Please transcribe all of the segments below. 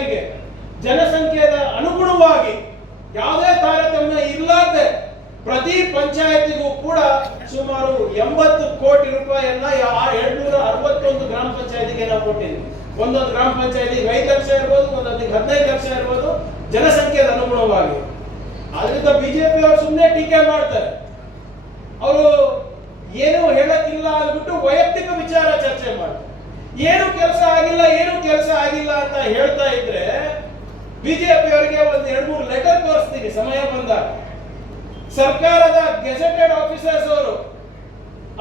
ಮೇರೆಗೆ ಜನಸಂಖ್ಯೆಯ ಅನುಗುಣವಾಗಿ ಯಾವುದೇ ತಾರತಮ್ಯ ಇಲ್ಲದೆ ಪ್ರತಿ ಪಂಚಾಯತಿಗೂ ಕೂಡ ಸುಮಾರು 80 ಕೋಟಿ ರೂಪಾಯಿಯನ್ನ 761 ಗ್ರಾಮ ಪಂಚಾಯತಿಗೆ ನಾವು ಕೊಟ್ಟಿದ್ದೀವಿ. ಒಂದೊಂದು ಗ್ರಾಮ ಪಂಚಾಯತಿಗೆ 5 ಲಕ್ಷ ಇರ್ಬೋದು, ಒಂದೊಂದಿಗೆ 15 ಲಕ್ಷ ಇರ್ಬೋದು, ಜನಸಂಖ್ಯೆಯ ಅನುಗುಣವಾಗಿ. ಆದ್ರಿಂದ ಬಿಜೆಪಿ ಅವರು ಸುಮ್ಮನೆ ಟೀಕೆ ಮಾಡ್ತಾರೆ. ಅವರು ಏನು ಹೇಳಕ್ಕಿಲ್ಲ ಅಂದ್ಬಿಟ್ಟು ವೈಯಕ್ತಿಕ ವಿಚಾರ ಚರ್ಚೆ ಮಾಡ್ತಾರೆ. ಏನು ಕೆಲಸ ಆಗಿಲ್ಲ ಅಂತ ಹೇಳ್ತಾ ಇದ್ರೆ ಬಿಜೆಪಿ ಅವರಿಗೆ ಒಂದು 2-3 ಲೆಟರ್ ತೋರಿಸ್ತೀನಿ ಸಮಯ ಬಂದಾಗ. ಸರ್ಕಾರದ ಗೆಜೆಟೆಡ್ ಆಫೀಸರ್ಸ್ ಅವರು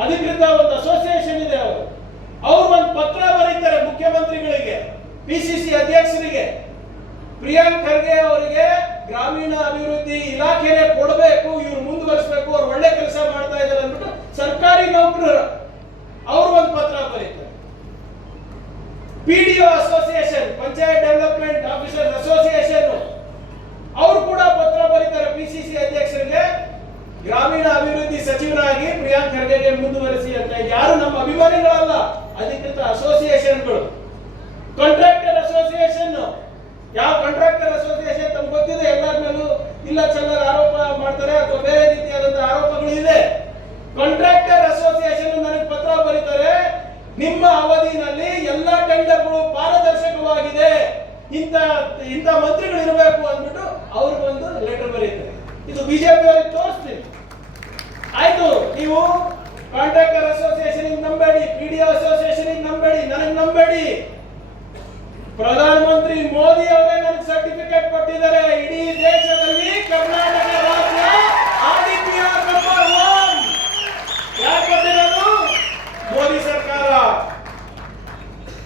ಅಧಿಕೃತ ಒಂದು ಅಸೋಸಿಯೇಷನ್ ಇದೆ, ಅವರು ಒಂದು ಪತ್ರ ಬರೀತಾರೆ ಮುಖ್ಯಮಂತ್ರಿಗಳಿಗೆ, ಪಿಸಿಸಿ ಅಧ್ಯಕ್ಷರಿಗೆ, ಪ್ರಿಯಾಂಕ್ ಖರ್ಗೆ ಅವರಿಗೆ ಗ್ರಾಮೀಣ ಅಭಿವೃದ್ಧಿ ಇಲಾಖೆನೇ ಕೊಡಬೇಕು, ಇವ್ರು ಮುಂದುವರಿಸಬೇಕು, ಅವ್ರು ಒಳ್ಳೆ ಕೆಲಸ ಮಾಡ್ತಾ ಇದ್ದಾರೆ ಅಂದ್ಬಿಟ್ಟು ಸರ್ಕಾರಿ ನೌಕರರು ಅವರು ಒಂದು ಪತ್ರ ಬರೀತಾರೆ. PDO association, panchayat development officers association, ಅವರು ಕೂಡ ಪತ್ರ ಬರೀತಾರೆ ಪಿಸಿಸಿ ಅಧ್ಯಕ್ಷರಿಗೆ, ಗ್ರಾಮೀಣ ಅಭಿವೃದ್ಧಿ ಸಚಿವರಾಗಿ ಪ್ರಿಯಾಂಕ್ ಖರ್ಗೆಗೆ ಮುಂದುವರಿಸಿ ಅಂತ. ಯಾರು ನಮ್ಮ ಅಭಿಮಾನಿಗಳಲ್ಲ, ಅಧಿಕೃತ ಅಸೋಸಿಯೇಷನ್ಗಳು. ಕಾಂಟ್ರಾಕ್ಟರ್ ಅಸೋಸಿಯೇಷನ್, ಯಾವ ಕಾಂಟ್ರಾಕ್ಟರ್ ಅಸೋಸಿಯೇಷನ್ ತಮ್ಗೆ ಗೊತ್ತಿದೆ, ಎಲ್ಲರ ಮೇಲೂ ಇಲ್ಲ ಚೆಲ್ಲರ ಆರೋಪ ಮಾಡ್ತಾರೆ ಅಥವಾ ಬೇರೆ ರೀತಿಯಾದಂತಹ ಆರೋಪಗಳು ಇದೆ. ಕಾಂಟ್ರಾಕ್ಟರ್ ಅಸೋಸಿಯೇಷನ್ ನನಗೆ ಪತ್ರ ಬರೀತಾರೆ, ನಿಮ್ಮ ಅವಧಿನಲ್ಲಿ ಎಲ್ಲಾ ಟೆಂಡರ್ಗಳು ಪಾರದರ್ಶಕವಾಗಿದೆ, ಇಂಥ ಮಂತ್ರಿಗಳು ಇರಬೇಕು ಅಂದ್ಬಿಟ್ಟು ಅವ್ರಿಗೊಂದು ಲೆಟರ್ ಬರೀತಾರೆ. ಇದು ಬಿಜೆಪಿ ಅವರಿಗೆ ತೋರಿಸ್ತೀನಿ. ಆಯ್ತು, ನೀವು ಕಾಂಟ್ರಾಕ್ಟರ್ ಅಸೋಸಿಯೇಷನ್ ನಂಬೇಡಿ, ಪಿಡಿಒ ಅಸೋಸಿಯೇಷನ್ ನಂಬೇಡಿ, ನನಗೆ ನಂಬೇಡಿ. ಪ್ರಧಾನಮಂತ್ರಿ ಮೋದಿ ಅವರೇ ನನಗೆ ಸರ್ಟಿಫಿಕೇಟ್ ಕೊಟ್ಟಿದ್ದಾರೆ. ಇಡೀ ದೇಶದಲ್ಲಿ ಕರ್ನಾಟಕ ರಾಜ್ಯ ಆರ್ಡಿಪಿಆರ್ ನಂಬರ್ 1. ಯಾರು ಕೊಟ್ಟಿರೋದು? ಮೋದಿ ಸರ್ಕಾರ.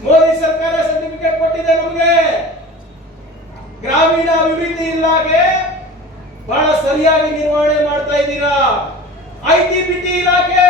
ಮೋದಿ ಸರ್ಕಾರ ಸರ್ಟಿಫಿಕೇಟ್ ಕೊಟ್ಟಿದೆ ನಮಗೆ. ಗ್ರಾಮೀಣ ಅಭಿವೃದ್ಧಿ ಇಲಾಖೆ ಬಹಳ ಸರಿಯಾಗಿ ನಿರ್ವಹಣೆ ಮಾಡ್ತಾ ಇದ್ದೀರಾ. ಐಟಿ ಬಿಟಿ ಇಲಾಖೆ